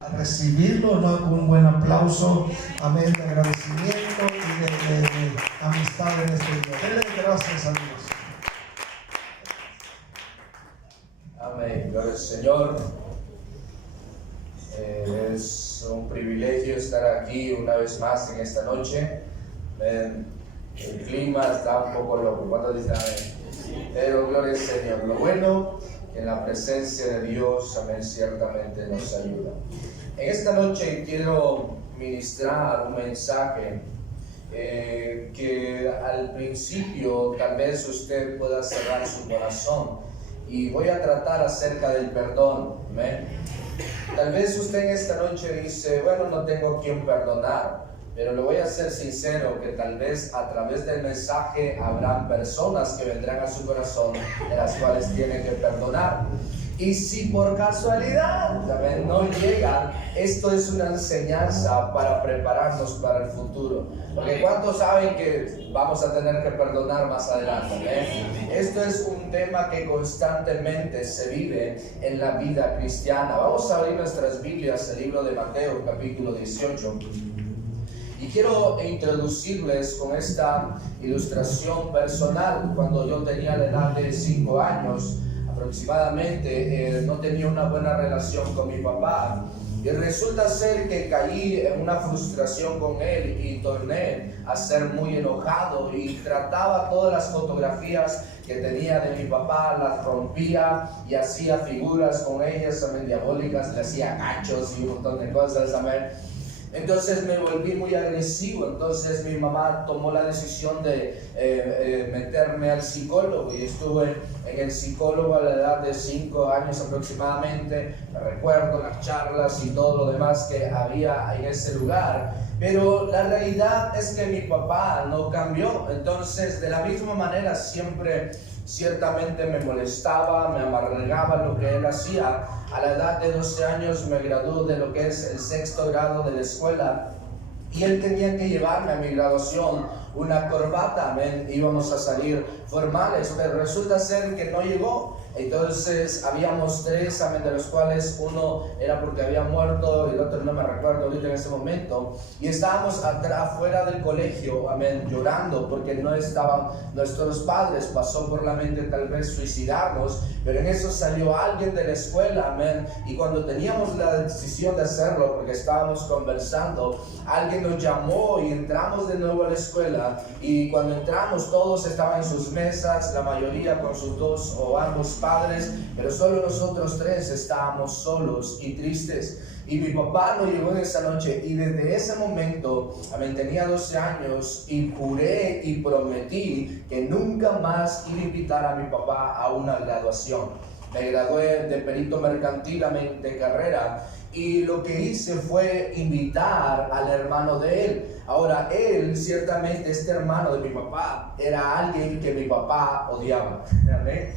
A recibirlo, ¿no? Con un buen aplauso, amén, de agradecimiento y de amistad en este día. Denle gracias a Dios. Amén, gloria al Señor. Es un privilegio estar aquí una vez más en esta noche. El clima está un poco loco, ¿cuántos dicen amén? Pero gloria al Señor. Lo bueno, que en la presencia de Dios, amén, ciertamente nos ayuda. En esta noche quiero ministrar un mensaje que al principio tal vez usted pueda cerrar su corazón, y voy a tratar acerca del perdón. ¿Amén? Tal vez usted en esta noche dice, bueno, no tengo quien perdonar, pero le voy a ser sincero que tal vez a través del mensaje habrán personas que vendrán a su corazón de las cuales tiene que perdonar. Y si por casualidad también no llegan, esto es una enseñanza para prepararnos para el futuro. Porque ¿cuántos saben que vamos a tener que perdonar más adelante? Esto es un tema que constantemente se vive en la vida cristiana. Vamos a abrir nuestras Biblias, el libro de Mateo, capítulo 18. Y quiero introducirles con esta ilustración personal. Cuando yo tenía la edad de 5 años, aproximadamente, no tenía una buena relación con mi papá, y resulta ser que caí en una frustración con él y torné a ser muy enojado y trataba todas las fotografías que tenía de mi papá, las rompía y hacía figuras con ellas, amén, diabólicas, le hacía ganchos y un montón de cosas, amén. Entonces me volví muy agresivo. Entonces mi mamá tomó la decisión de meterme al psicólogo, y estuve en el psicólogo a la edad de 5 años aproximadamente. Me recuerdo las charlas y todo lo demás que había en ese lugar, pero la realidad es que mi papá no cambió. Entonces, de la misma manera, siempre ciertamente me molestaba, me amargaba lo que él hacía. A la edad de 12 años me graduó de lo que es el 6º grado de la escuela, y él tenía que llevarme a mi graduación una corbata, amén, íbamos a salir formales, pero resulta ser que no llegó. Entonces habíamos 3, amén, de los cuales uno era porque había muerto y el otro no me recuerdo ahorita en ese momento, y estábamos afuera del colegio, amén, llorando porque no estaban nuestros padres. Pasó por la mente tal vez suicidarnos, pero en eso salió alguien de la escuela, amén, y cuando teníamos la decisión de hacerlo, porque estábamos conversando, alguien nos llamó y entramos de nuevo a la escuela. Y cuando entramos, todos estaban en sus mesas, la mayoría con sus 2 o ambos padres, pero solo nosotros 3 estábamos solos y tristes. Y mi papá no llegó en esa noche, y desde ese momento, amén, tenía 12 años y juré y prometí que nunca más iba a invitar a mi papá a una graduación. Me gradué de perito mercantil, amén, de carrera, y lo que hice fue invitar al hermano de él. Ahora, él, ciertamente, este hermano de mi papá, era alguien que mi papá odiaba, ¿amén?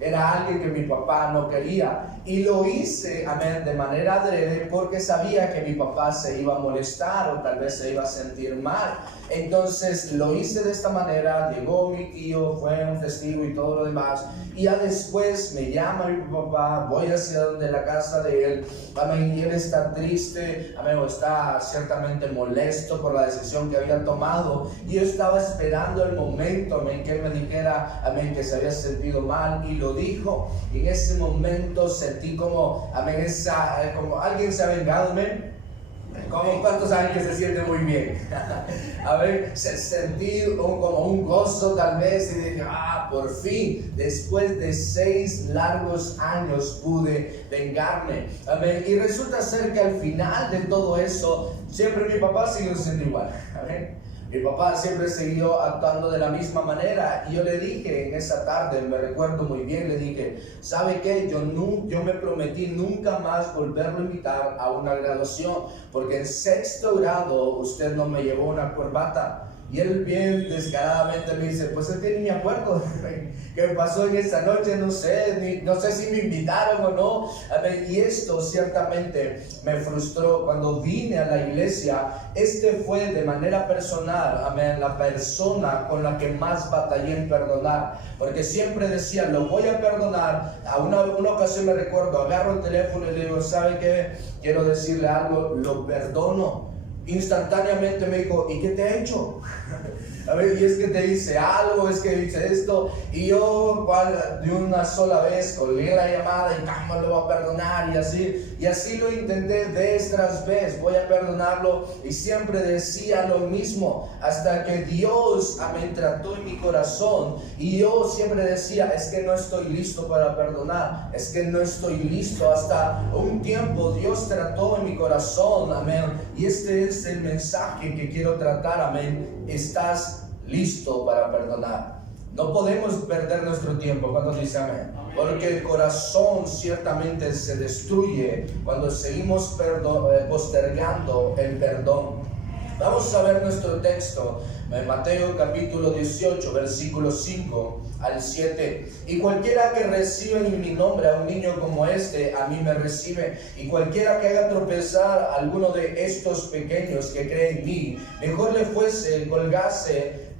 Era alguien que mi papá no quería, y lo hice, amén, de manera adrede, porque sabía que mi papá se iba a molestar o tal vez se iba a sentir mal. Entonces lo hice de esta manera. Llegó mi tío, fue un testigo y todo lo demás, y ya después me llama mi papá, voy hacia donde la casa de él, amén, y él está triste, amén, o está ciertamente molesto por la decisión que había tomado, y yo estaba esperando el momento, amén, que él me dijera, amén, que se había sentido mal, y lo dijo. Y en ese momento sentí como, amén, como alguien se ha vengado, amén. Como cuántos saben que se siente muy bien. A ver, sentí como un gozo tal vez, y dije, por fin, después de 6 largos años pude vengarme. Amén. Y resulta ser que al final de todo eso, siempre mi papá siguió siendo igual. Amén. Mi papá siempre siguió actuando de la misma manera, y yo le dije en esa tarde, me recuerdo muy bien, le dije, ¿sabe qué? Yo me prometí nunca más volverlo a invitar a una graduación, porque en 6º grado usted no me llevó una corbata, Y él bien descaradamente me dice, pues es que ni me acuerdo qué pasó en esa noche, no sé si me invitaron o no. Amén. Y esto ciertamente me frustró. Cuando vine a la iglesia, fue de manera personal, amén, la persona con la que más batallé en perdonar. Porque siempre decía, lo voy a perdonar. A una ocasión me recuerdo, agarro el teléfono y le digo, ¿sabe qué? Quiero decirle algo, lo perdono. Instantáneamente me dijo, ¿y qué te ha hecho? A ver, y es que te dice algo, es que dice esto. Y yo de una sola vez colgué la llamada y ¿cómo lo voy a perdonar? Y así lo intenté vez tras vez. Voy a perdonarlo, y siempre decía lo mismo, hasta que Dios me trató en mi corazón. Y yo siempre decía, es que no estoy listo para perdonar, es que no estoy listo. Hasta un tiempo Dios trató en mi corazón, amén. Y este es el mensaje que quiero tratar, amén. Estás listo para perdonar. No podemos perder nuestro tiempo cuando dice amén, porque el corazón ciertamente se destruye cuando seguimos postergando el perdón. Vamos a ver nuestro texto en Mateo capítulo 18, versículos 5 al 7. Y cualquiera que reciba en mi nombre a un niño como este, a mí me recibe. Y cualquiera que haga tropezar a alguno de estos pequeños que creen en mí, mejor le fuese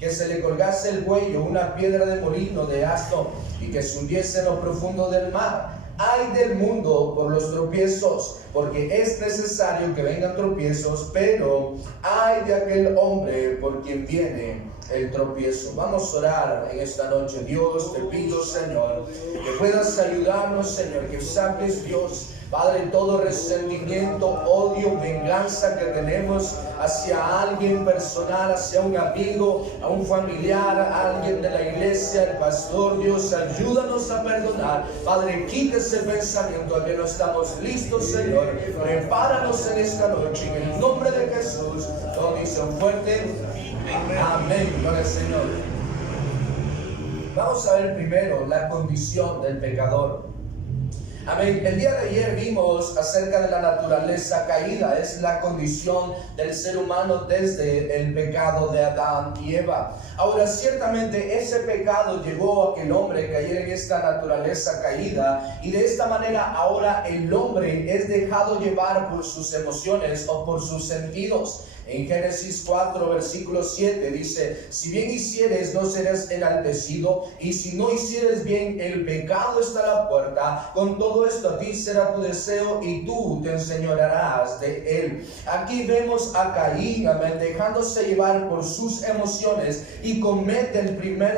que se le colgase el cuello una piedra de molino de asno y que se hundiese en lo profundo del mar. Ay del mundo por los tropiezos, porque es necesario que vengan tropiezos, pero ay de aquel hombre por quien viene el tropiezo. Vamos a orar en esta noche. Dios, te pido, Señor, que puedas ayudarnos, Señor, que saques, Dios, Padre, todo resentimiento, odio, venganza que tenemos hacia alguien personal, hacia un amigo, a un familiar, a alguien de la iglesia, el pastor. Dios, ayúdanos a perdonar. Padre, quita ese pensamiento a que no estamos listos, Señor. Prepáranos en esta noche, en el nombre de Jesús. Todos dicen fuerte, amén. Gloria al Señor. Vamos a ver primero la condición del pecador. Amén. El día de ayer vimos acerca de la naturaleza caída. Es la condición del ser humano desde el pecado de Adán y Eva. Ahora, ciertamente ese pecado llevó a que el hombre cayera en esta naturaleza caída, y de esta manera ahora el hombre es dejado llevar por sus emociones o por sus sentidos. En Génesis 4, versículo 7 dice, si bien hicieres, no serás enaltecido, y si no hicieres bien, el pecado está a la puerta. Con todo esto a ti será tu deseo, y tú te enseñorearás de él. Aquí vemos a Caín, amén, dejándose llevar por sus emociones, y comete el primer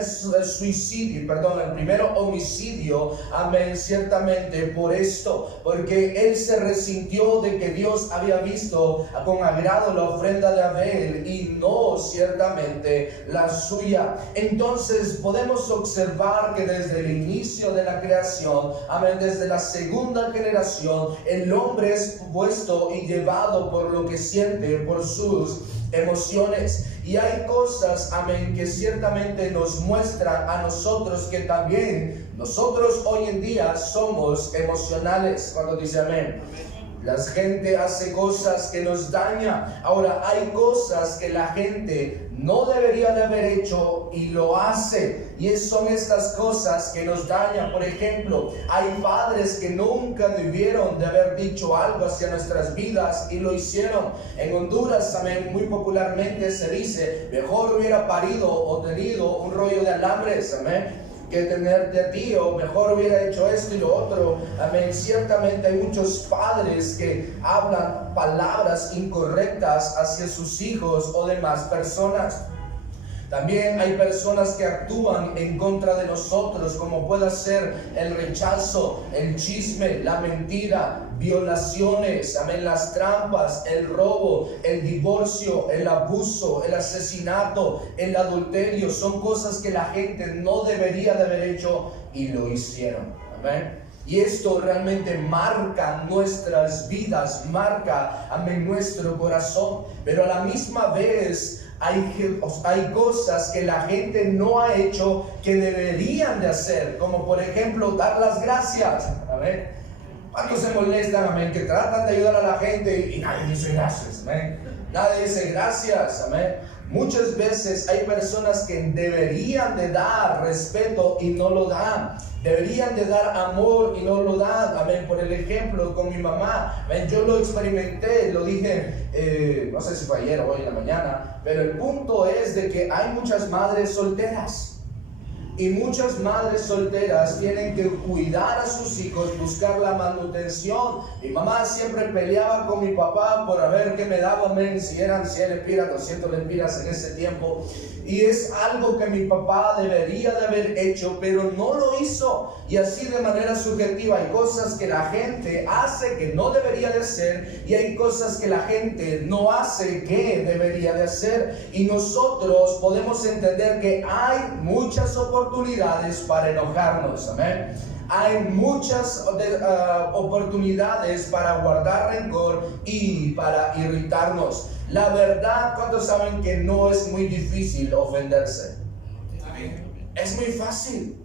homicidio, amén, ciertamente por esto, porque él se resintió de que Dios había visto con agrado la ofrenda de Abel y no ciertamente la suya. Entonces podemos observar que desde el inicio de la creación, amén, desde la segunda generación, el hombre es puesto y llevado por lo que siente, por sus emociones. Y hay cosas, amén, que ciertamente nos muestran a nosotros que también nosotros hoy en día somos emocionales. Cuando dice amén. La gente hace cosas que nos dañan. Ahora, hay cosas que la gente no debería de haber hecho y lo hace. Y son estas cosas que nos dañan. Por ejemplo, hay padres que nunca debieron de haber dicho algo hacia nuestras vidas y lo hicieron. En Honduras, amén, muy popularmente se dice, mejor hubiera parido o tenido un rollo de alambres, amén, que tenerte a ti, o mejor hubiera hecho esto y lo otro. Amén. Ciertamente hay muchos padres que hablan palabras incorrectas hacia sus hijos o demás personas. También hay personas que actúan en contra de nosotros, como puede ser el rechazo, el chisme, la mentira, violaciones, amén, las trampas, el robo, el divorcio, el abuso, el asesinato, el adulterio. Son cosas que la gente no debería de haber hecho y lo hicieron. Amén. Y esto realmente marca nuestras vidas, marca, amén, nuestro corazón. Pero a la misma vez hay cosas que la gente no ha hecho que deberían de hacer, como por ejemplo dar las gracias. Amén. ¿Cuántos se molestan, amén, que tratan de ayudar a la gente y nadie dice gracias, amén? Nadie dice gracias, amén. Muchas veces hay personas que deberían de dar respeto y no lo dan. Deberían de dar amor y no lo dan. Amén. Por el ejemplo con mi mamá. Amén. Yo lo experimenté, lo dije, no sé si fue ayer o hoy en la mañana. Pero el punto es de que hay muchas madres solteras. Y muchas madres solteras tienen que cuidar a sus hijos, buscar la manutención. Mi mamá siempre peleaba con mi papá por a ver qué me daba, amén, si eran 100 lempiras, 200 lempiras en ese tiempo. Y es algo que mi papá debería de haber hecho, pero no lo hizo. Y así de manera subjetiva hay cosas que la gente hace que no debería de hacer, y hay cosas que la gente no hace que debería de hacer. Y nosotros podemos entender que hay muchas oportunidades para enojarnos, amén. Hay muchas oportunidades para guardar rencor y para irritarnos. La verdad, ¿cuántos saben que no es muy difícil ofenderse? Es muy fácil.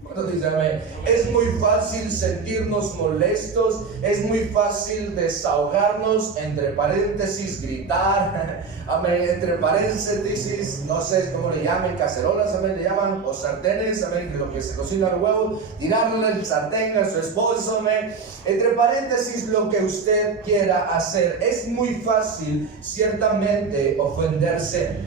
Es muy fácil sentirnos molestos, es muy fácil desahogarnos, entre paréntesis gritar, amén, entre paréntesis, no sé cómo le llaman, cacerolas, amén, le llaman, o sartenes, amén, lo que se cocina los huevos, tirarle el sartén a su esposo, amén, entre paréntesis lo que usted quiera hacer. Es muy fácil ciertamente ofenderse.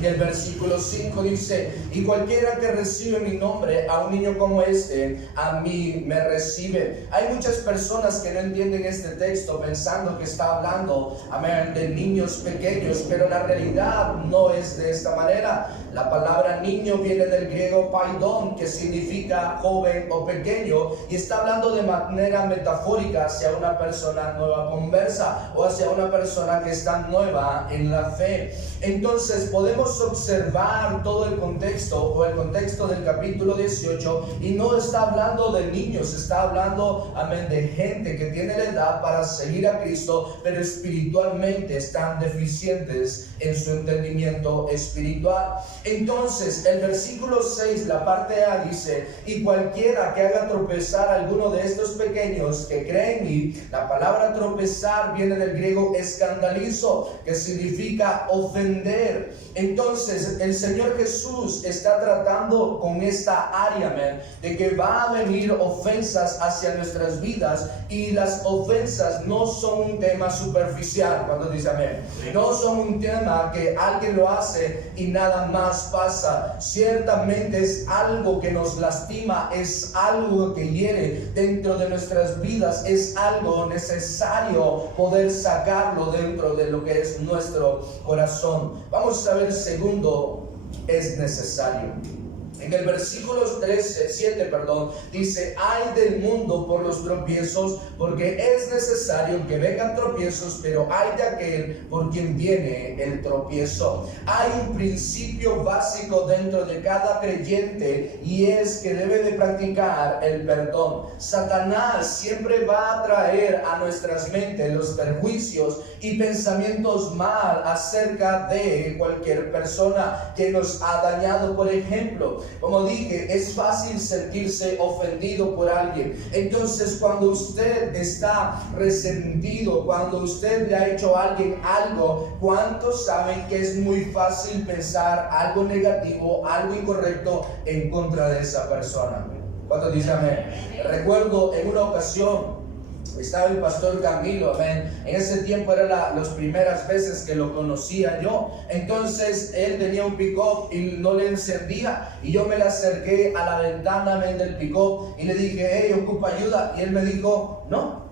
Y el versículo 5 dice: y cualquiera que recibe mi nombre a un niño como este, a mí me recibe. Hay muchas personas que no entienden este texto pensando que está hablando, amén, de niños pequeños, pero la realidad no es de esta manera. La palabra niño viene del griego paidon, que significa joven o pequeño, y está hablando de manera metafórica hacia una persona nueva conversa o hacia una persona que está nueva en la fe. Entonces podemos observar todo el contexto o el contexto del capítulo 18, y no está hablando de niños, está hablando, amén, de gente que tiene la edad para seguir a Cristo, pero espiritualmente están deficientes en su entendimiento espiritual. Entonces el versículo 6, la parte A dice: y cualquiera que haga tropezar a alguno de estos pequeños que creen en mí. La palabra tropezar viene del griego escandalizo, que significa ofender. Entonces el Señor Jesús está tratando con esta área, man, de que va a venir ofensas hacia nuestras vidas, y las ofensas no son un tema superficial. Cuando dice amén, no son un tema que alguien lo hace y nada más pasa. Ciertamente es algo que nos lastima, es algo que hiere dentro de nuestras vidas, es algo necesario poder sacarlo dentro de lo que es nuestro corazón. Vamos a ver segundo, es necesario. En el versículo 7, dice: ay del mundo por los tropiezos, porque es necesario que vengan tropiezos, pero ay de aquel por quien viene el tropiezo. Hay un principio básico dentro de cada creyente, y es que debe de practicar el perdón. Satanás siempre va a traer a nuestras mentes los perjuicios y pensamientos mal acerca de cualquier persona que nos ha dañado. Por ejemplo, como dije, es fácil sentirse ofendido por alguien. Entonces, cuando usted está resentido, cuando usted le ha hecho a alguien algo, ¿cuántos saben que es muy fácil pensar algo negativo, algo incorrecto en contra de esa persona? ¿Cuántos dicen amén? Recuerdo en una ocasión, estaba el pastor Camilo, amén. En ese tiempo era las primeras veces que lo conocía yo. Entonces él tenía un pick-up y no le encendía, y yo me le acerqué a la ventana, amén, del pick-up, y le dije: hey, ¿ocupa ayuda? Y él me dijo: no,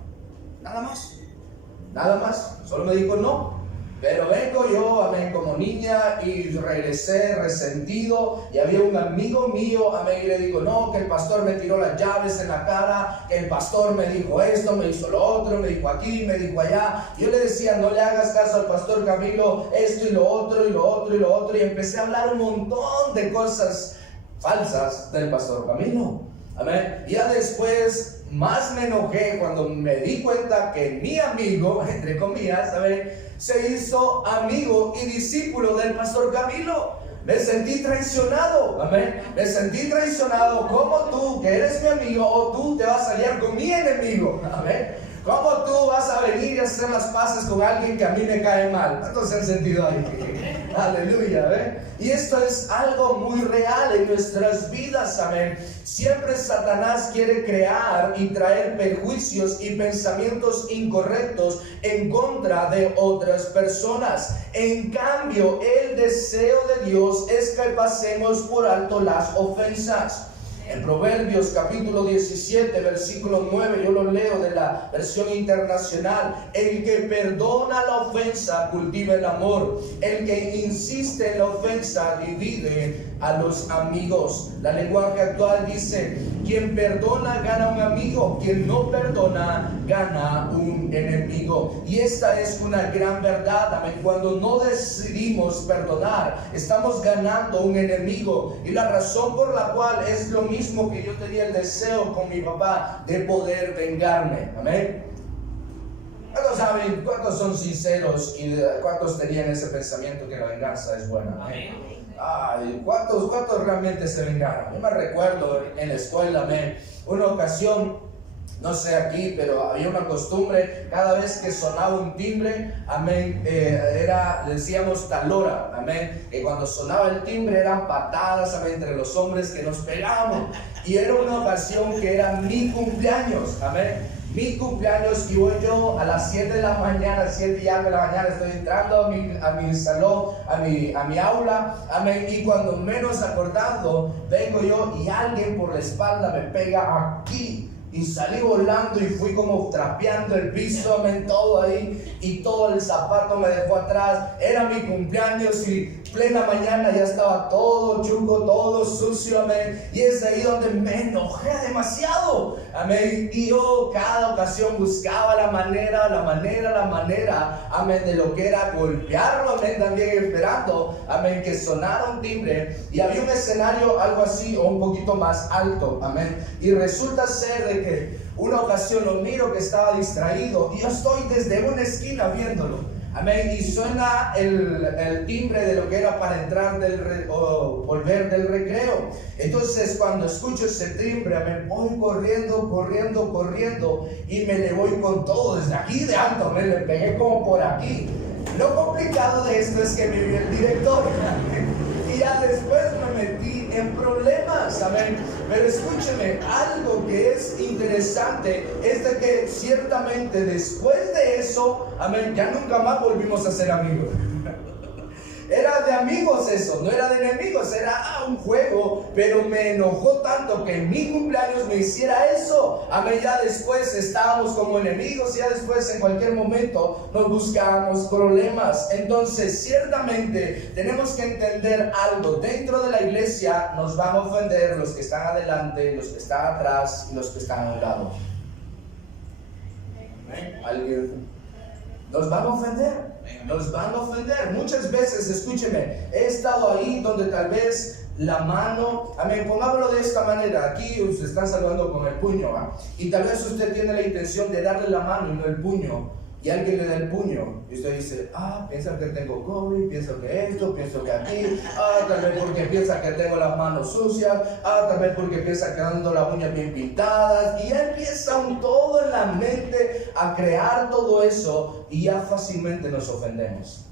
nada más, solo me dijo no. Pero vengo yo, amén, como niña, y regresé resentido, y había un amigo mío, amén, y le digo: no, que el pastor me tiró las llaves en la cara, que el pastor me dijo esto, me hizo lo otro, me dijo aquí, me dijo allá. Yo le decía: no le hagas caso al pastor Camilo, esto y lo otro, y lo otro, y lo otro, y empecé a hablar un montón de cosas falsas del pastor Camilo, amén. Y ya después más me enojé cuando me di cuenta que mi amigo, entre comillas, ¿sabe?, se hizo amigo y discípulo del pastor Camilo. Me sentí traicionado, amén. Me sentí traicionado. ¿Cómo tú, que eres mi amigo, o tú te vas a aliar con mi enemigo? Amén. ¿Cómo tú vas a venir y hacer las paces con alguien que a mí me cae mal? ¿Cuántos se han sentido ahí? Aleluya, ¿ve? Y esto es algo muy real en nuestras vidas, amén. Siempre Satanás quiere crear y traer perjuicios y pensamientos incorrectos en contra de otras personas. En cambio, el deseo de Dios es que pasemos por alto las ofensas. En Proverbios capítulo 17, versículo 9, yo lo leo de la versión internacional: el que perdona la ofensa cultiva el amor, el que insiste en la ofensa divide a los amigos. La lenguaje actual dice: quien perdona gana un amigo, quien no perdona gana un enemigo. Y esta es una gran verdad, amén. Cuando no decidimos perdonar, estamos ganando un enemigo. Y la razón por la cual es lo mismo que yo tenía el deseo con mi papá de poder vengarme, amén. ¿Cuántos saben, cuántos son sinceros y cuántos tenían ese pensamiento que la venganza es buena? Amén. Ay, ¿cuántos realmente se vengaron? Yo me recuerdo en la escuela, amén, una ocasión, no sé aquí, pero había una costumbre: cada vez que sonaba un timbre, amén, decíamos tal hora, amén, que cuando sonaba el timbre eran patadas, amén, entre los hombres que nos pegábamos. Y era una ocasión que era mi cumpleaños, amén. Mi cumpleaños, y voy yo a las 7 de la mañana, 7 y algo de la mañana, estoy entrando a mi salón, a mi aula, amén, y cuando menos acordado, vengo yo y alguien por la espalda me pega aquí. Y salí volando y fui como trapeando el piso, amén, todo ahí, y todo el zapato me dejó atrás. Era mi cumpleaños y plena mañana ya estaba todo chuco, todo sucio, amén. Y es ahí donde me enojé demasiado, amén. Y yo cada ocasión buscaba la manera, amén, de lo que era golpearlo, amén, también esperando, amén, que sonara un timbre. Y había un escenario algo así o un poquito más alto, amén. Y resulta ser de que una ocasión lo miro que estaba distraído y yo estoy desde una esquina viéndolo, amén, y suena el timbre de lo que era para entrar o volver del recreo. Entonces cuando escucho ese timbre, amén, voy corriendo y me le voy con todo desde aquí de alto, me le pegué como por aquí. Lo complicado de esto es que me vio el director, amén, y ya después me metí en problemas, amén. Pero escúcheme, algo que es interesante es de que ciertamente después de eso, amén, ya nunca más volvimos a ser amigos. Era de amigos eso, no era de enemigos, era un juego, pero me enojó tanto que en mi cumpleaños me hiciera eso. Amén, ya después estábamos como enemigos, ya después en cualquier momento nos buscábamos problemas. Entonces, ciertamente tenemos que entender algo: dentro de la iglesia nos van a ofender los que están adelante, los que están atrás y los que están a un lado. ¿Alguien? Nos van a ofender, muchas veces. Escúcheme, he estado ahí donde tal vez la mano, amén, pongámoslo de esta manera, aquí se están saludando con el puño, ¿va? Y tal vez usted tiene la intención de darle la mano y no el puño, y alguien le da el puño, y usted dice: piensa que tengo COVID, pienso que esto, pienso que aquí, tal vez porque piensa que tengo las manos sucias, tal vez porque piensa que ando las uñas bien pintadas, y ya empieza todo en la mente a crear todo eso, y ya fácilmente nos ofendemos.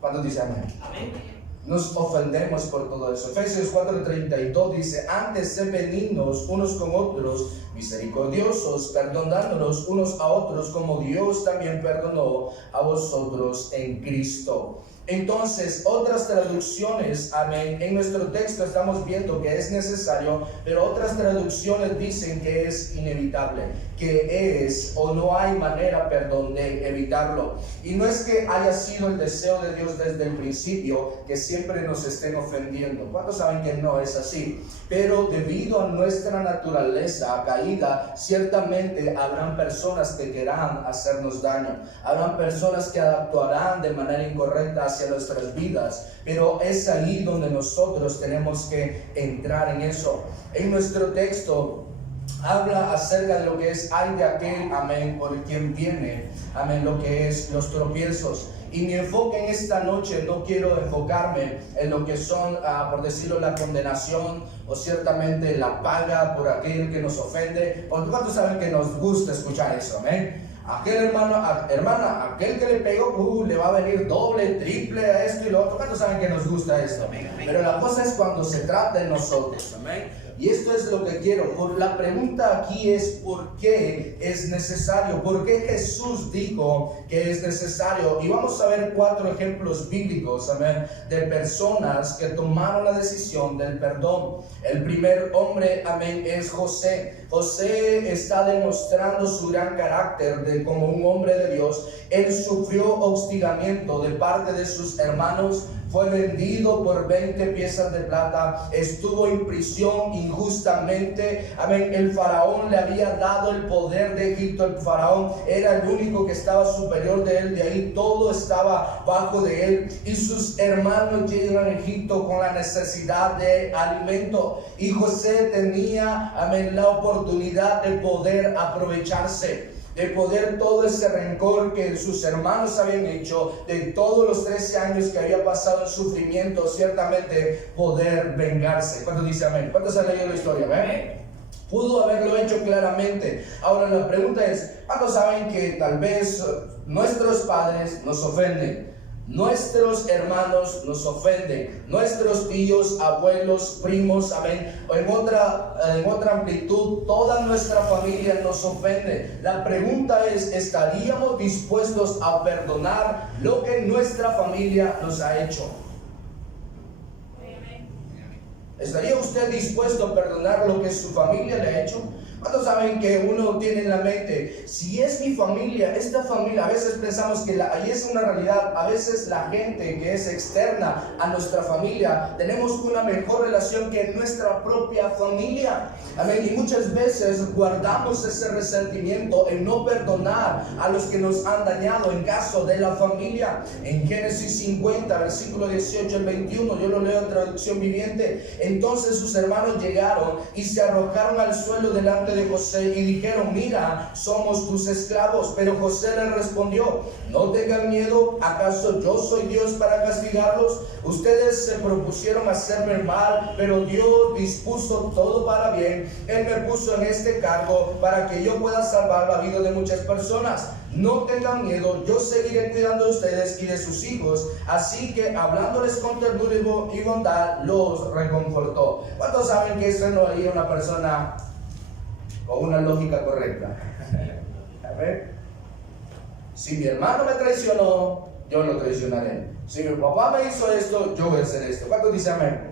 ¿Cuántos dicen amén? Amén. Nos ofendemos por todo eso. Efesios 4:32 dice: antes sed benignos unos con otros, misericordiosos, perdonándonos unos a otros como Dios también perdonó a vosotros en Cristo. Entonces, otras traducciones, amén, en nuestro texto estamos viendo que es necesario, pero otras traducciones dicen que es inevitable, que es o no hay manera, de evitarlo. Y no es que haya sido el deseo de Dios desde el principio que siempre nos estén ofendiendo. ¿Cuántos saben que no es así? Pero debido a nuestra naturaleza caída, ciertamente habrán personas que querrán hacernos daño, habrán personas que actuarán de manera incorrecta hacia nuestras vidas, pero es ahí donde nosotros tenemos que entrar en eso. En nuestro texto habla acerca de lo que es ay de aquel, amén, por quien viene, amén, lo que es los tropiezos. Y mi enfoque en esta noche, no quiero enfocarme en lo que son, por decirlo, la condenación o ciertamente la paga por aquel que nos ofende, porque ¿cuántos saben que nos gusta escuchar eso? Amén. Aquel hermana, aquel que le pegó, le va a venir doble, triple a esto y lo otro. ¿Cuántos saben que nos gusta esto? Pero la cosa es cuando se trata de nosotros, amén. Y esto es lo que quiero. La pregunta aquí es ¿por qué es necesario? ¿Por qué Jesús dijo que es necesario? Y vamos a ver 4 ejemplos bíblicos, amén, de personas que tomaron la decisión del perdón. El primer hombre, amén, es José. José está demostrando su gran carácter como un hombre de Dios. Él sufrió hostigamiento de parte de sus hermanos. Fue vendido por 20 piezas de plata, estuvo en prisión injustamente, amén. El faraón le había dado el poder de Egipto, el faraón era el único que estaba superior de él, de ahí todo estaba bajo de él, y sus hermanos llegan a Egipto con la necesidad de alimento, y José tenía, amén, la oportunidad de poder aprovecharse, de poder todo ese rencor que sus hermanos habían hecho, de todos los 13 años que había pasado en sufrimiento, ciertamente poder vengarse. ¿Cuántos dicen amén? ¿Cuántos han leído la historia? ¿Amén? Pudo haberlo hecho claramente. Ahora la pregunta es, ¿cuántos saben que tal vez nuestros padres nos ofenden? Nuestros hermanos nos ofenden, nuestros tíos, abuelos, primos, amén, o en otra amplitud, toda nuestra familia nos ofende. La pregunta es, ¿estaríamos dispuestos a perdonar lo que nuestra familia nos ha hecho? ¿Estaría usted dispuesto a perdonar lo que su familia le ha hecho? ¿Cuántos saben que uno tiene en la mente, si es mi familia, esta familia, a veces pensamos que ahí es una realidad, a veces la gente que es externa a nuestra familia, tenemos una mejor relación que nuestra propia familia, amén, y muchas veces guardamos ese resentimiento en no perdonar a los que nos han dañado en caso de la familia. En Génesis 50, versículo 18 al 21, yo lo leo en traducción viviente. Entonces sus hermanos llegaron y se arrojaron al suelo delante de José y dijeron, mira, somos tus esclavos. Pero José les respondió, no tengan miedo, ¿acaso yo soy Dios para castigarlos? Ustedes se propusieron hacerme mal, pero Dios dispuso todo para bien. Él me puso en este cargo para que yo pueda salvar la vida de muchas personas. No tengan miedo, yo seguiré cuidando de ustedes y de sus hijos. Así que hablándoles con ternura y bondad, los reconfortó. ¿Cuántos saben que eso no haría una persona con una lógica correcta? A ver, si mi hermano me traicionó, yo lo traicionaré. Si mi papá me hizo esto, yo voy a hacer esto. ¿Cuántos dicen amén?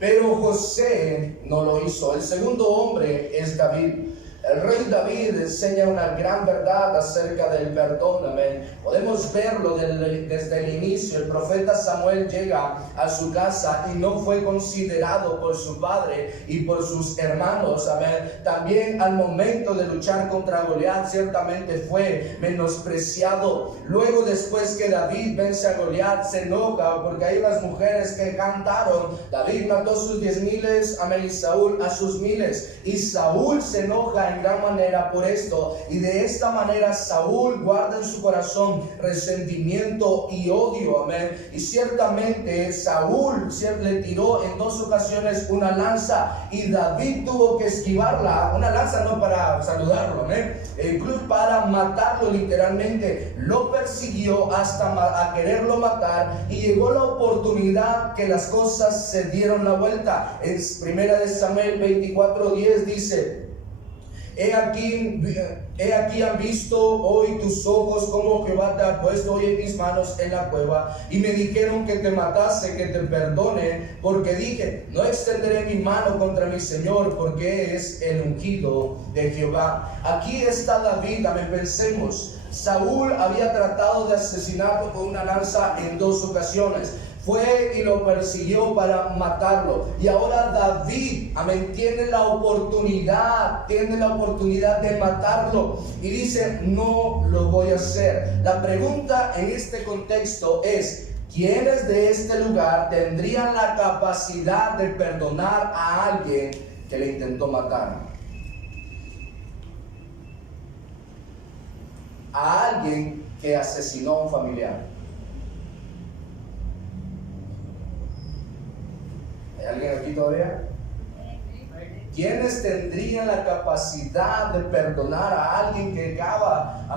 Pero José no lo hizo. El segundo hombre es David. El rey David enseña una gran verdad acerca del perdón, amén. Podemos verlo desde el inicio. El profeta Samuel llega a su casa y no fue considerado por su padre y por sus hermanos, amén. También al momento de luchar contra Goliat, ciertamente fue menospreciado. Luego, después que David vence a Goliat, se enoja porque hay unas mujeres que cantaron, David mató sus 10,000, amén, y Saúl a sus 1,000. Y Saúl se enoja en gran manera por esto, y de esta manera Saúl guarda en su corazón resentimiento y odio, amén. Y ciertamente Saúl le tiró en 2 ocasiones una lanza y David tuvo que esquivarla. Una lanza no para saludarlo, amén, incluso para matarlo literalmente. Lo persiguió hasta a quererlo matar, y llegó la oportunidad que las cosas se dieron la vuelta. En 1 Samuel 24:10 dice, He aquí han visto hoy tus ojos como Jehová te ha puesto hoy en mis manos en la cueva, y me dijeron que te matase, que te perdone, porque dije, no extenderé mi mano contra mi Señor, porque es el ungido de Jehová. Aquí está David, amén. Pensemos, Saúl había tratado de asesinarlo con una lanza en 2 ocasiones. Fue y lo persiguió para matarlo. Y ahora David, amén, tiene la oportunidad de matarlo. Y dice, no lo voy a hacer. La pregunta en este contexto es, ¿quiénes de este lugar tendrían la capacidad de perdonar a alguien que le intentó matar? A alguien que asesinó a un familiar. ¿Hay alguien aquí todavía? ¿Quiénes tendrían la capacidad de perdonar a alguien que acababa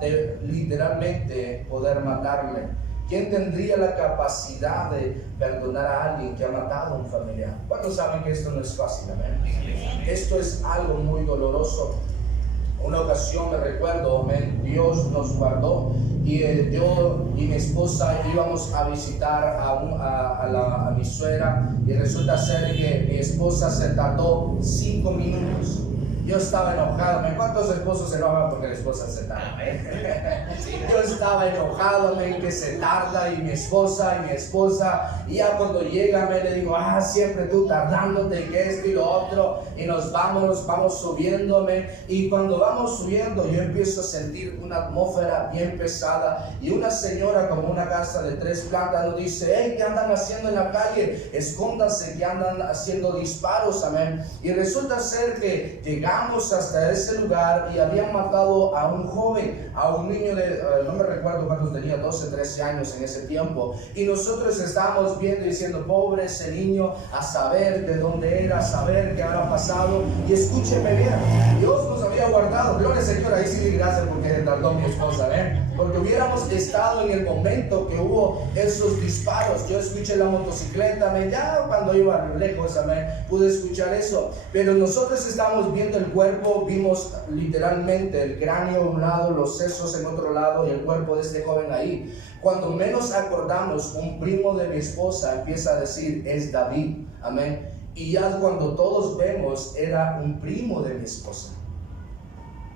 de literalmente poder matarle? ¿Quién tendría la capacidad de perdonar a alguien que ha matado a un familiar? ¿Cuántos saben que esto no es fácil? Amén. Esto es algo muy doloroso. Una ocasión me recuerdo, Dios nos guardó y yo y mi esposa íbamos a visitar a mi suegra, y resulta ser que mi esposa se tardó 5 minutos. Yo estaba enojado. ¿Cuántos esposos se enojan porque la esposa se tarda? Yo estaba enojado, que se tarda, y mi esposa, y ya cuando llega le digo, siempre tú tardándote, y que esto y lo otro, y nos vamos subiendo, y cuando vamos subiendo yo empiezo a sentir una atmósfera bien pesada, y una señora como una casa de 3 plantas nos dice, hey, ¿qué andan haciendo en la calle? Escóndanse, que andan haciendo disparos, amén. Y resulta ser que llegamos hasta ese lugar y habían matado a un joven, a un niño de, no me recuerdo cuántos tenía, 12, 13 años en ese tiempo, y nosotros estábamos viendo y diciendo, pobre ese niño, a saber de dónde era, a saber qué habrá pasado. Y escúcheme bien, Dios nos había guardado, gloria al Señor. Ahí sí di gracias porque tardó mi esposa, porque hubiéramos estado en el momento que hubo esos disparos. Yo escuché la motocicleta, ya cuando iba lejos, pude escuchar eso, pero nosotros estábamos viendo el cuerpo, vimos literalmente el cráneo a un lado, los sesos en otro lado, y el cuerpo de este joven ahí. Cuando menos acordamos, un primo de mi esposa empieza a decir, es David, amén. Y ya cuando todos vemos, era un primo de mi esposa.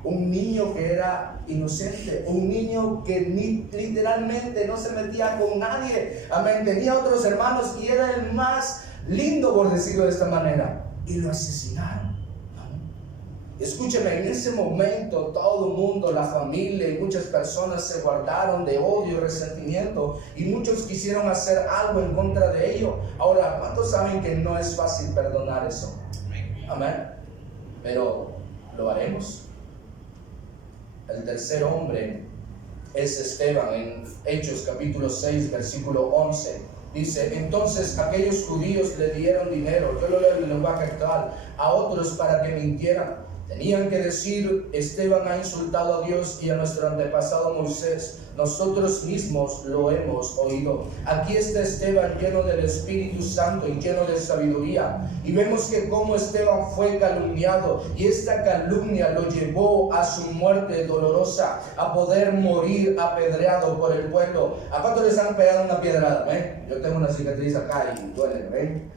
Un niño que era inocente, un niño que literalmente no se metía con nadie, amén. Tenía otros hermanos y era el más lindo, por decirlo de esta manera, y lo asesinaron. Escúcheme, en ese momento todo el mundo, la familia y muchas personas se guardaron de odio y resentimiento, y muchos quisieron hacer algo en contra de ello. Ahora, ¿cuántos saben que no es fácil perdonar eso? Amén. Pero lo haremos. El tercer hombre es Esteban. En Hechos capítulo 6 versículo 11 dice, entonces aquellos judíos le dieron dinero, yo lo leo en el lenguaje actual, a otros para que mintieran. Tenían que decir, Esteban ha insultado a Dios y a nuestro antepasado Moisés. Nosotros mismos lo hemos oído. Aquí está Esteban lleno del Espíritu Santo y lleno de sabiduría. Y vemos que como Esteban fue calumniado, y esta calumnia lo llevó a su muerte dolorosa, a poder morir apedreado por el pueblo. ¿A cuántos les han pegado una piedrada? Yo tengo una cicatriz acá y duele,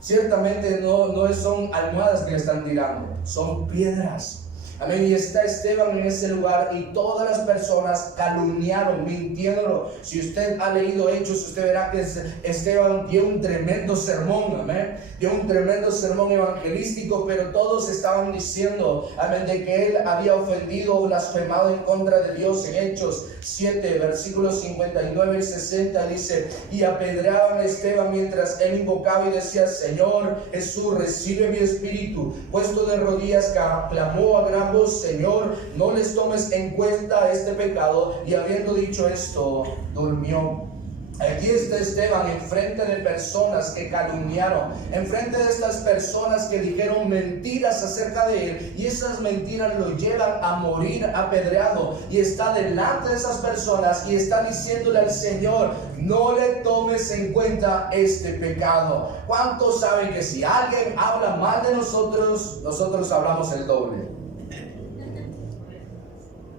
Ciertamente no son almohadas que le están tirando, son piedras. Amén. Y está Esteban en ese lugar, y todas las personas calumniaron, mintiéndolo. Si usted ha leído Hechos, usted verá que Esteban dio un tremendo sermón, amén. Dio un tremendo sermón evangelístico, pero todos estaban diciendo, amén, de que él había ofendido o blasfemado en contra de Dios. En Hechos 7, versículos 59 y 60 dice, y apedreaban a Esteban mientras él invocaba y decía, Señor Jesús, recibe mi espíritu. Puesto de rodillas, clamó a gran voz, Señor, no les tomes en cuenta este pecado. Y habiendo dicho esto, durmió. Aquí está Esteban enfrente de personas que calumniaron, enfrente de estas personas que dijeron mentiras acerca de él, y esas mentiras lo llevan a morir apedreado, y está delante de esas personas y está diciéndole al Señor, no le tomes en cuenta este pecado. ¿Cuántos saben que si alguien habla mal de nosotros, nosotros hablamos el doble?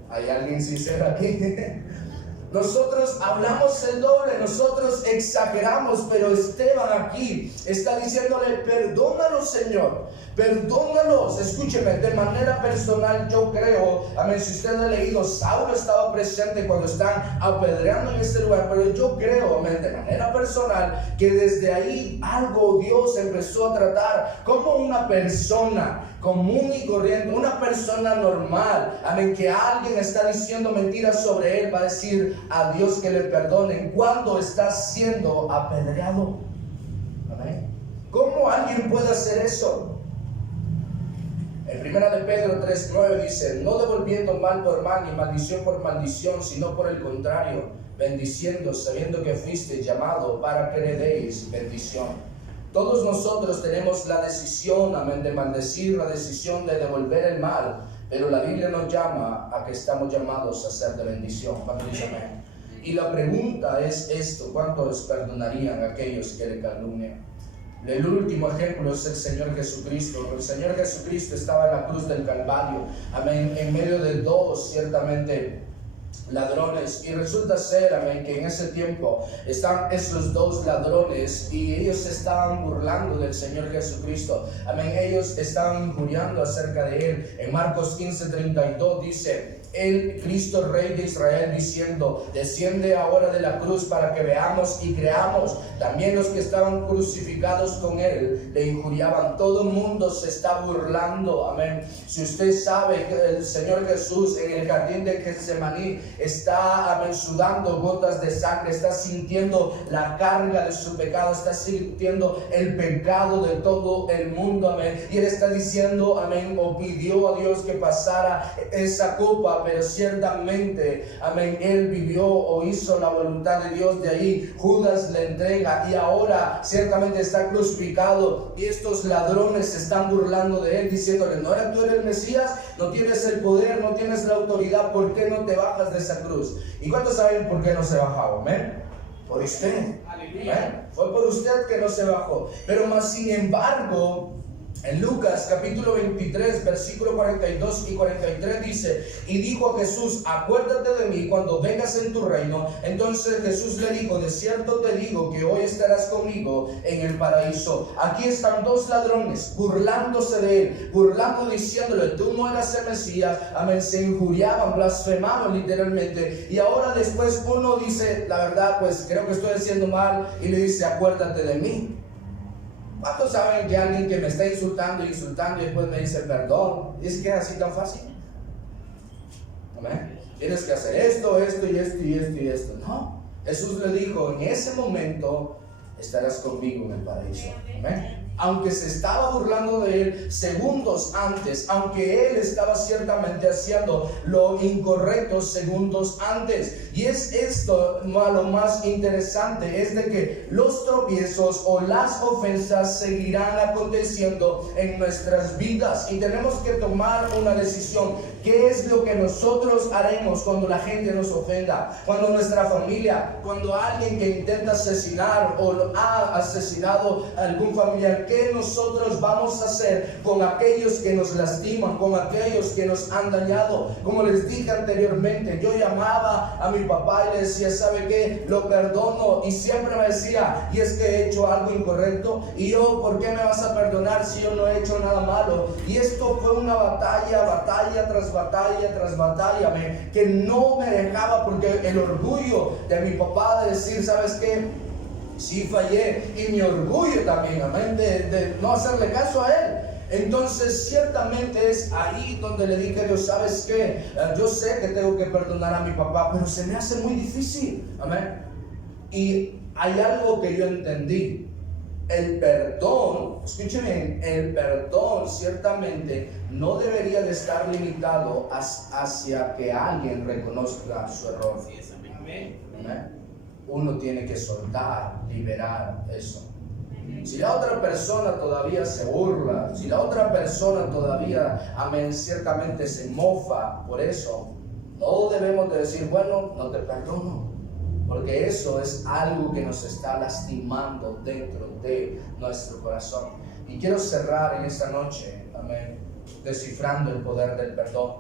¿Hay alguien sincero aquí? Nosotros hablamos el doble, nosotros exageramos, pero Esteban aquí está diciéndole, perdónalos, Señor, perdónalos. Escúcheme, de manera personal yo creo, amén, si usted ha leído, Saulo estaba presente cuando están apedreando en este lugar, pero yo creo, amén, de manera personal, que desde ahí algo Dios empezó a tratar como una persona común y corriente, una persona normal, amén, que alguien está diciendo mentiras sobre él, va a decir a Dios que le perdonen cuando está siendo apedreado. Amén. ¿Cómo alguien puede hacer eso? En 1 de Pedro 3:9 dice, no devolviendo mal por mal ni maldición por maldición, sino por el contrario, bendiciendo, sabiendo que fuiste llamado para que heredéis bendición. Todos nosotros tenemos la decisión, amén, de maldecir, la decisión de devolver el mal, pero la Biblia nos llama a que estamos llamados a ser de bendición. ¿Cuántos dicen amén? Y la pregunta es esto: ¿cuántos perdonarían a aquellos que le calumnian? El último ejemplo es el Señor Jesucristo. El Señor Jesucristo estaba en la cruz del Calvario, amén, en medio de dos, ciertamente, ladrones, y resulta ser, amén, que en ese tiempo están esos dos ladrones y ellos se estaban burlando del Señor Jesucristo, amén. Ellos estaban injuriando acerca de él. En Marcos 15:32 dice: el Cristo Rey de Israel, diciendo: desciende ahora de la cruz para que veamos y creamos. También los que estaban crucificados con él le injuriaban. Todo el mundo se está burlando, amén. Si usted sabe que el Señor Jesús en el jardín de Getsemaní está, amén, sudando gotas de sangre, está sintiendo la carga de su pecado, está sintiendo el pecado de todo el mundo, amén. Y él está diciendo, amén, o pidió a Dios que pasara esa copa, pero ciertamente, amén, él vivió o hizo la voluntad de Dios. De ahí Judas le entrega y ahora ciertamente está crucificado, y estos ladrones se están burlando de él, diciéndole: ¿no eres tú el Mesías? ¿No tienes el poder? ¿No tienes la autoridad? ¿Por qué no te bajas de esa cruz? ¿Y cuántos saben por qué no se bajaba? Amén. Por usted. Amén. Fue por usted que no se bajó. Pero más sin embargo, en Lucas capítulo 23 versículo 42 y 43 dice: y dijo a Jesús: acuérdate de mí cuando vengas en tu reino. Entonces Jesús le dijo: de cierto te digo que hoy estarás conmigo en el paraíso. Aquí están dos ladrones burlándose de él, diciéndole: tú no eras el Mesías, amén. Se injuriaban, blasfemaban literalmente. Y ahora después uno dice: la verdad, pues creo que estoy haciendo mal, y le dice: acuérdate de mí. ¿Cuántos saben que alguien que me está insultando y después me dice perdón? ¿Es que es así tan fácil? ¿Amén? Tienes que hacer esto y esto. No. Jesús le dijo: en ese momento estarás conmigo en el paraíso. Amén. Aunque se estaba burlando de él segundos antes, aunque él estaba ciertamente haciendo lo incorrecto segundos antes. Y es esto lo más interesante, es de que los tropiezos o las ofensas seguirán aconteciendo en nuestras vidas, y tenemos que tomar una decisión. ¿Qué es lo que nosotros haremos cuando la gente nos ofenda? Cuando nuestra familia, cuando alguien que intenta asesinar o ha asesinado a algún familiar, ¿qué nosotros vamos a hacer con aquellos que nos lastiman, con aquellos que nos han dañado? Como les dije anteriormente, yo llamaba a mi papá y le decía: ¿sabe qué? Lo perdono. Y siempre me decía: ¿y es que he hecho algo incorrecto? Y yo, ¿por qué me vas a perdonar si yo no he hecho nada malo? Y esto fue una batalla tras batalla, que no me dejaba, porque el orgullo de mi papá de decir: ¿sabes qué? Sí fallé, y mi orgullo también, amén, de no hacerle caso a él. Entonces ciertamente es ahí donde le dije a Dios: ¿sabes qué? Yo sé que tengo que perdonar a mi papá, pero se me hace muy difícil, amén. Y hay algo que yo entendí: el perdón, escúcheme, el perdón ciertamente no debería de estar limitado hacia que alguien reconozca su error. Amén. Uno tiene que soltar, liberar eso. Si la otra persona todavía se burla, si la otra persona todavía, amén, ciertamente se mofa por eso, no debemos de decir: bueno, no te perdono, porque eso es algo que nos está lastimando dentro de nuestro corazón. Y quiero cerrar en esta noche, amén, descifrando el poder del perdón.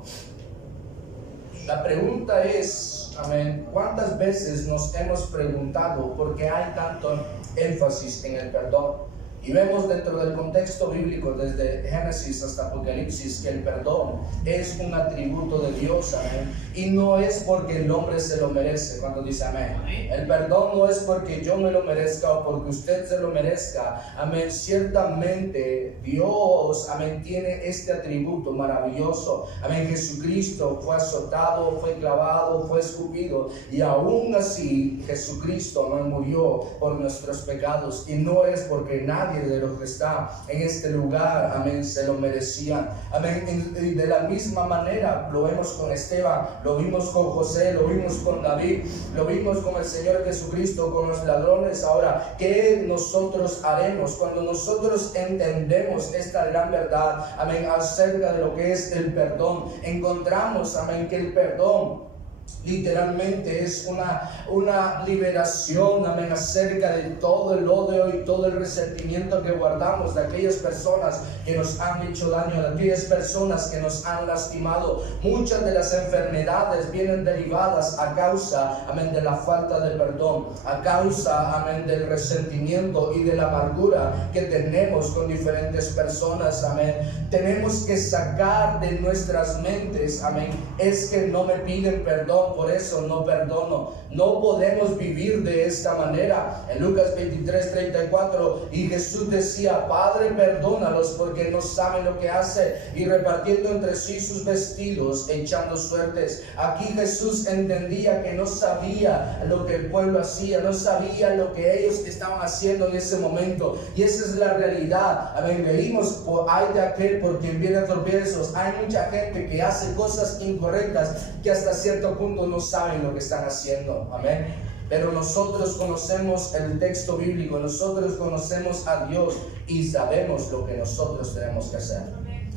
La pregunta es, amén, ¿cuántas veces nos hemos preguntado por qué hay tanto énfasis en el perdón? Y vemos dentro del contexto bíblico, desde Génesis hasta Apocalipsis, que el perdón es un atributo de Dios, amén. Y no es porque el hombre se lo merece. Cuando dice amén, el perdón no es porque yo me lo merezca o porque usted se lo merezca, amén. Ciertamente Dios, amén, tiene este atributo maravilloso, amén. Jesucristo fue azotado, fue clavado, fue escupido, y aún así Jesucristo, amén, murió por nuestros pecados. Y no es porque nadie nadie de los que está en este lugar, amén, se lo merecían, amén. Y de la misma manera lo vemos con Esteban, lo vimos con José, lo vimos con David, lo vimos con el Señor Jesucristo, con los ladrones. Ahora, ¿qué nosotros haremos cuando nosotros entendemos esta gran verdad, amén, acerca de lo que es el perdón? Encontramos, amén, que el perdón literalmente es una liberación, amén, acerca de todo el odio y todo el resentimiento que guardamos de aquellas personas que nos han hecho daño, de aquellas personas que nos han lastimado. Muchas de las enfermedades vienen derivadas a causa, amén, de la falta de perdón, a causa, amén, del resentimiento y de la amargura que tenemos con diferentes personas, amén. Tenemos que sacar de nuestras mentes, amén, es que no me piden perdón, por eso no perdono. No podemos vivir de esta manera. En Lucas 23:34, y Jesús decía: Padre, perdónalos porque no saben lo que hacen, y repartiendo entre sí sus vestidos, echando suertes. Aquí Jesús entendía que no sabía lo que el pueblo hacía, no sabía lo que ellos estaban haciendo en ese momento, y esa es la realidad. Amén. Leímos: hay de aquel por quien vienen tropiezos. Hay mucha gente que hace cosas incorrectas que hasta cierto punto no saben lo que están haciendo, amén. Pero nosotros conocemos el texto bíblico, nosotros conocemos a Dios y sabemos lo que nosotros tenemos que hacer.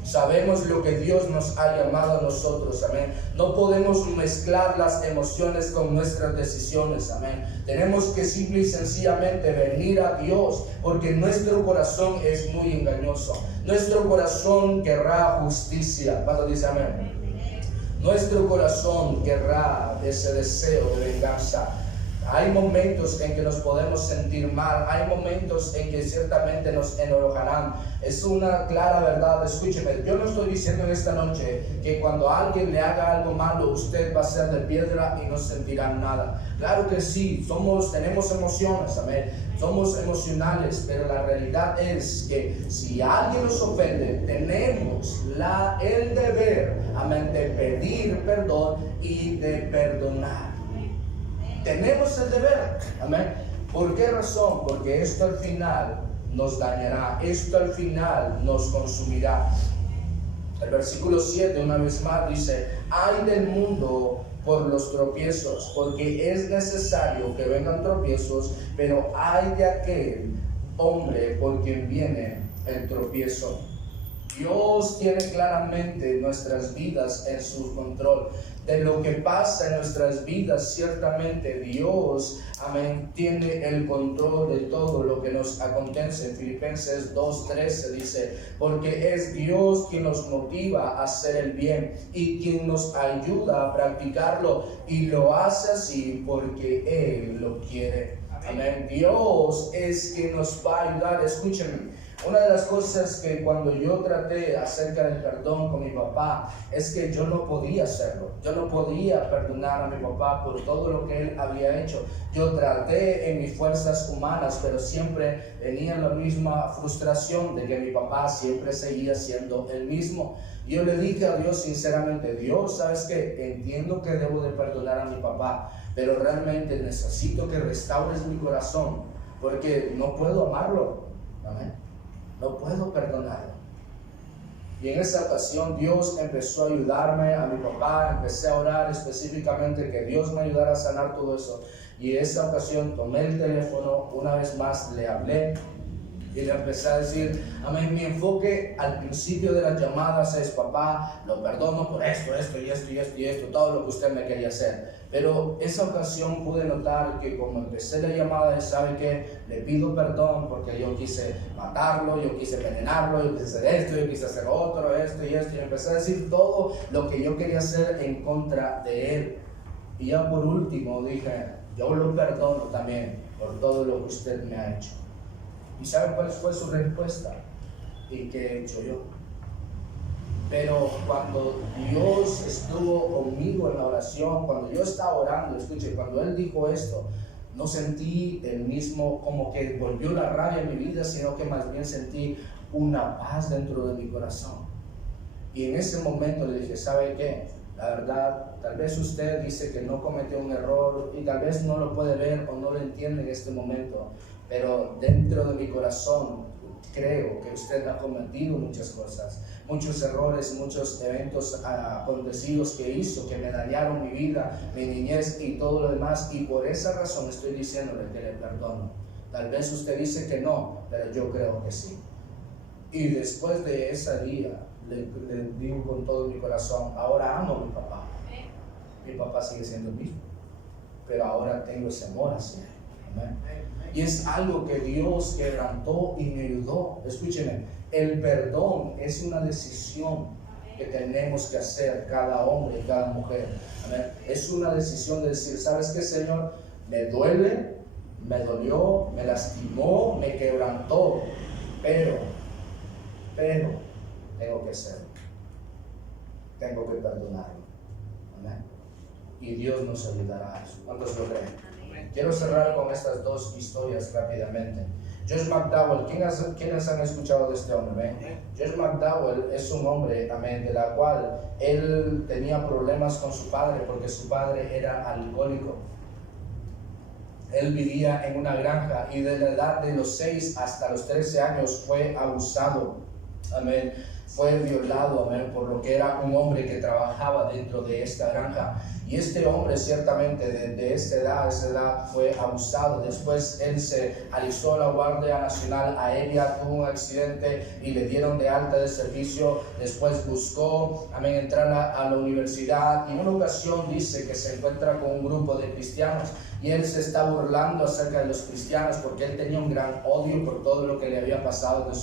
Sabemos lo que Dios nos ha llamado a nosotros, amén. No podemos mezclar las emociones con nuestras decisiones, amén. Tenemos que simple y sencillamente venir a Dios, porque nuestro corazón es muy engañoso. Nuestro corazón querrá justicia. ¿Cuándo dice amén? Nuestro corazón querrá ese deseo de venganza. Hay momentos en que nos podemos sentir mal, hay momentos en que ciertamente nos enojarán. Es una clara verdad. Escúcheme, yo no estoy diciendo en esta noche que cuando alguien le haga algo malo, usted va a ser de piedra y no sentirá nada. Claro que sí, tenemos emociones, amén. Somos emocionales, pero la realidad es que si alguien nos ofende, tenemos el deber, amén, de pedir perdón y de perdonar. Tenemos el deber, amén. ¿Por qué razón? Porque esto al final nos dañará, esto al final nos consumirá. El versículo 7 una vez más dice: ay del mundo por los tropiezos, porque es necesario que vengan tropiezos, pero ay de aquel hombre por quien viene el tropiezo. Dios tiene claramente nuestras vidas en su control. De lo que pasa en nuestras vidas, ciertamente Dios, amén, tiene el control de todo lo que nos acontece. En Filipenses 2:13 dice: porque es Dios quien nos motiva a hacer el bien y quien nos ayuda a practicarlo, y lo hace así porque Él lo quiere. Amén. Dios es quien nos va a ayudar. Escúchenme. Una de las cosas que cuando yo traté acerca del perdón con mi papá es que yo no podía hacerlo. Yo no podía perdonar a mi papá por todo lo que él había hecho. Yo traté en mis fuerzas humanas, pero siempre tenía la misma frustración de que mi papá siempre seguía siendo el mismo. Yo le dije a Dios sinceramente: Dios, ¿sabes qué? Entiendo que debo de perdonar a mi papá, pero realmente necesito que restaures mi corazón, porque no puedo amarlo. Amén. No puedo perdonarlo. Y en esa ocasión Dios empezó a ayudarme a mi papá. Empecé a orar específicamente que Dios me ayudara a sanar todo eso. Y en esa ocasión tomé el teléfono, una vez más le hablé y le empecé a decir, amén. Mi enfoque al principio de las llamadas es: papá, lo perdono por esto, todo lo que usted me quería hacer. Pero esa ocasión pude notar que como empecé la llamada, ¿sabe qué? Le pido perdón porque yo quise matarlo, yo quise envenenarlo, yo quise hacer esto, yo quise hacer otro, esto y esto. Y empecé a decir todo lo que yo quería hacer en contra de él. Y ya por último dije: yo lo perdono también por todo lo que usted me ha hecho. ¿Y sabe cuál fue su respuesta? ¿Y qué he hecho yo? Pero cuando Dios estuvo conmigo en la oración, cuando yo estaba orando, escuche, cuando Él dijo esto, no sentí el mismo, como que volvió la rabia en mi vida, sino que más bien sentí una paz dentro de mi corazón. Y en ese momento le dije: ¿sabe qué? La verdad, tal vez usted dice que no cometió un error y tal vez no lo puede ver o no lo entiende en este momento, pero dentro de mi corazón creo que usted ha cometido muchas cosas, muchos errores, muchos eventos acontecidos que hizo, que me dañaron mi vida, mi niñez y todo lo demás, y por esa razón estoy diciéndole que le perdono. Tal vez usted dice que no, pero yo creo que sí. Y después de ese día, le digo con todo mi corazón, ahora amo a mi papá. Mi papá sigue siendo el mismo, pero ahora tengo ese amor hacia él. Amén. Y es algo que Dios quebrantó y me ayudó. Escúcheme, el perdón es una decisión que tenemos que hacer cada hombre y cada mujer. Amén. Es una decisión de decir, ¿sabes qué, Señor? Me duele, me dolió, me lastimó, me quebrantó, pero tengo que hacerlo. Tengo que perdonarlo. Amén. Y Dios nos ayudará a eso. ¿Cuántos lo creen? Quiero cerrar con estas dos historias rápidamente. Josh McDowell, ¿quiénes han escuchado de este hombre? Josh McDowell es un hombre, amén, de la cual él tenía problemas con su padre porque su padre era alcohólico. Él vivía en una granja y de la edad de los 6 hasta los 13 años fue abusado, amén, fue violado, amén, por lo que era un hombre que trabajaba dentro de esta granja. Y este hombre ciertamente de esa edad fue abusado. Después él se alistó a la Guardia Nacional Aérea, tuvo un accidente y le dieron de alta de servicio. Después buscó, amén, entrar a la universidad y en una ocasión dice que se encuentra con un grupo de cristianos y él se está burlando acerca de los cristianos porque él tenía un gran odio por todo lo que le había pasado de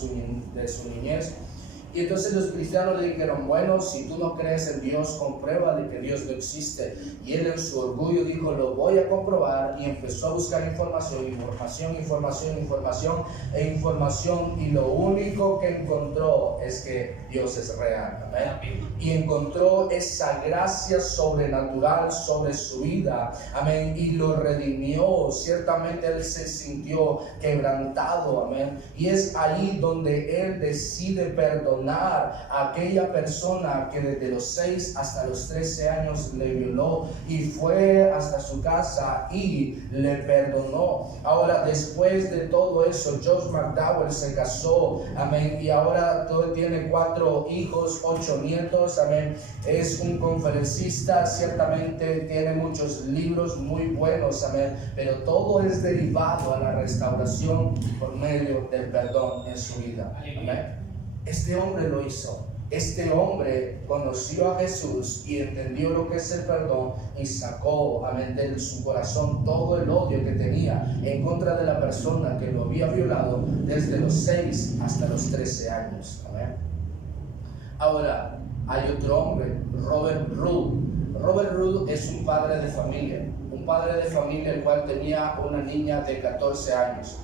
su niñez. Y entonces los cristianos le dijeron, bueno, si tú no crees en Dios, comprueba de que Dios no existe. Y él en su orgullo dijo, lo voy a comprobar, y empezó a buscar información, y lo único que encontró es que Dios es real. Amén. Y encontró esa gracia sobrenatural sobre su vida. Amén. Y lo redimió. Ciertamente él se sintió quebrantado. Amén. Y es ahí donde él decide perdonar a aquella persona que desde los 6 hasta los 13 años le violó y fue hasta su casa y le perdonó. Ahora, después de todo eso, Josh McDowell se casó, amén, y ahora tiene 4 hijos, 8 nietos, amén. Es un conferencista, ciertamente tiene muchos libros muy buenos, amén, pero todo es derivado a la restauración por medio del perdón en su vida, amén. Este hombre lo hizo. Este hombre conoció a Jesús y entendió lo que es el perdón y sacó, amén, de su corazón todo el odio que tenía en contra de la persona que lo había violado desde los 6 hasta los 13 años. Amén. Ahora, hay otro hombre, Robert Rudd. Robert Rudd es un padre de familia el cual tenía una niña de 14 años.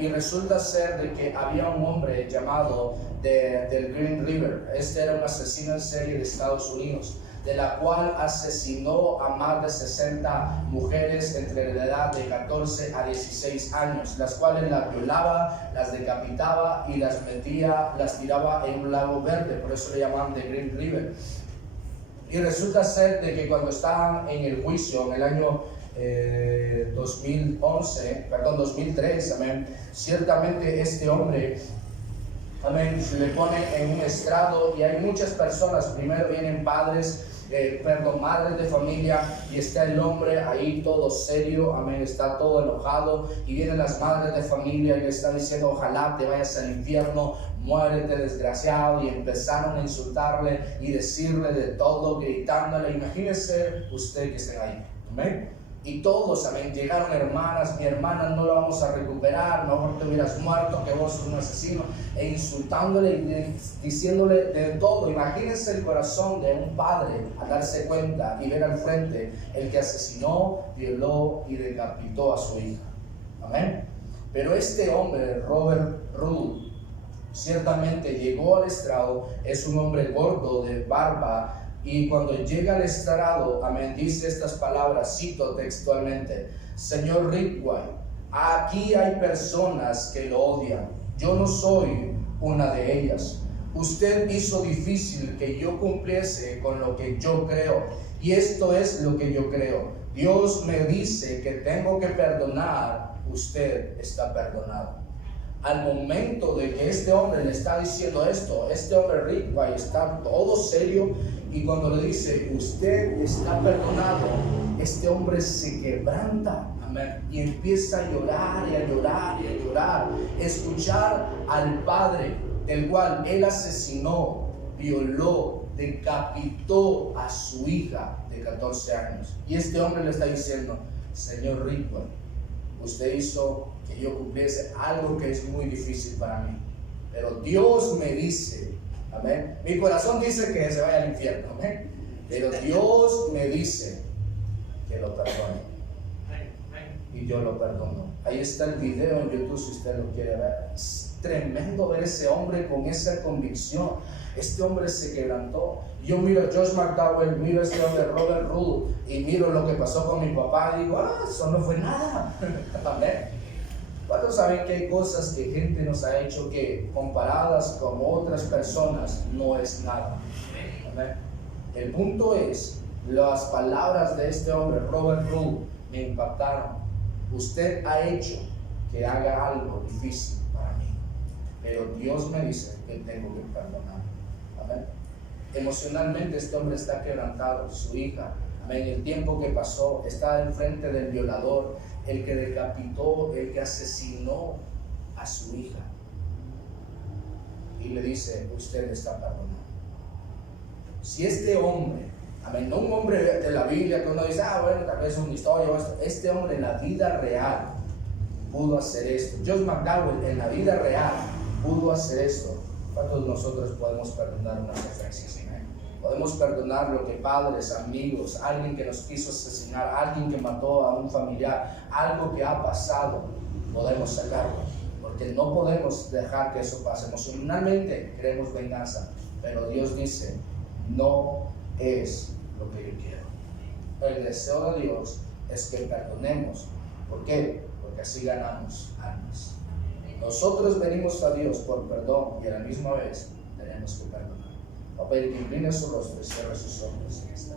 Y resulta ser de que había un hombre llamado del Green River. Este era un asesino en serie de Estados Unidos, de la cual asesinó a más de 60 mujeres entre la edad de 14 a 16 años, las cuales las violaba, las decapitaba y las tiraba en un lago verde. Por eso le llamaban The Green River. Y resulta ser de que cuando estaban en el juicio en el año 2003, amén, ciertamente este hombre, amén, se le pone en un estrado y hay muchas personas, primero vienen padres, madres de familia, y está el hombre ahí todo serio, amén, está todo enojado, y vienen las madres de familia y le están diciendo, ojalá te vayas al infierno, muérete desgraciado, y empezaron a insultarle y decirle de todo, gritándole. Imagínese usted que estén ahí, amén. Y todos, amén, llegaron hermanas, mi hermana no la vamos a recuperar, mejor te hubieras muerto, que vos sos un asesino, e insultándole y diciéndole de todo. Imagínense el corazón de un padre al darse cuenta y ver al frente el que asesinó, violó y decapitó a su hija. Amén. Pero este hombre, Robert Rudd, ciertamente llegó al estrado, es un hombre gordo de barba. Y cuando llega al estrado, amén, dice estas palabras, cito textualmente: Señor Ridgway, aquí hay personas que lo odian. Yo no soy una de ellas. Usted hizo difícil que yo cumpliese con lo que yo creo. Y esto es lo que yo creo. Dios me dice que tengo que perdonar. Usted está perdonado. al momento de que este hombre le está diciendo esto, este hombre rico ahí está todo serio, y cuando le dice, usted está perdonado, este hombre se quebranta, amén, y empieza a llorar y a llorar y a llorar, escuchar al padre del cual él asesinó, violó, decapitó a su hija de 14 años. Y este hombre le está diciendo, señor Rickman, usted hizo que yo cumpliese algo que es muy difícil para mí, pero Dios me dice, amén, mi corazón dice que se vaya al infierno, amén, pero Dios me dice que lo perdone, y yo lo perdono. Ahí está el video en YouTube si usted lo quiere ver. Es tremendo ver ese hombre con esa convicción. Este hombre se quebrantó. Yo miro a Josh McDowell, miro a este hombre Robert Rudd, y miro lo que pasó con mi papá y digo, eso no fue nada. Amén. ¿Cuántos saben que hay cosas que gente nos ha hecho que comparadas con otras personas no es nada? Amén. El punto es, las palabras de este hombre Robert Rudd me impactaron. Usted ha hecho que haga algo difícil para mí, pero Dios me dice que tengo que perdonar. Amén. Emocionalmente este hombre está quebrantado, su hija, amén, el tiempo que pasó, está enfrente del violador, el que decapitó, el que asesinó a su hija, y le dice, usted está perdonado. Si este hombre, amén, no un hombre de la Biblia que uno dice, bueno, tal vez es una historia o esto, este hombre en la vida real pudo hacer esto. Josh McDowell en la vida real pudo hacer esto. ¿Cuántos de nosotros podemos perdonar unas ofensas? Podemos perdonar lo que padres, amigos, alguien que nos quiso asesinar, alguien que mató a un familiar, algo que ha pasado, podemos sacarlo, porque no podemos dejar que eso pase. Emocionalmente queremos venganza, pero Dios dice, no es lo que yo quiero. El deseo de Dios es que perdonemos. ¿Por qué? Porque así ganamos almas. Nosotros venimos a Dios por perdón y a la misma vez tenemos que perdonar. Va a pedir que incline su rostro y cierre sus ojos en esta.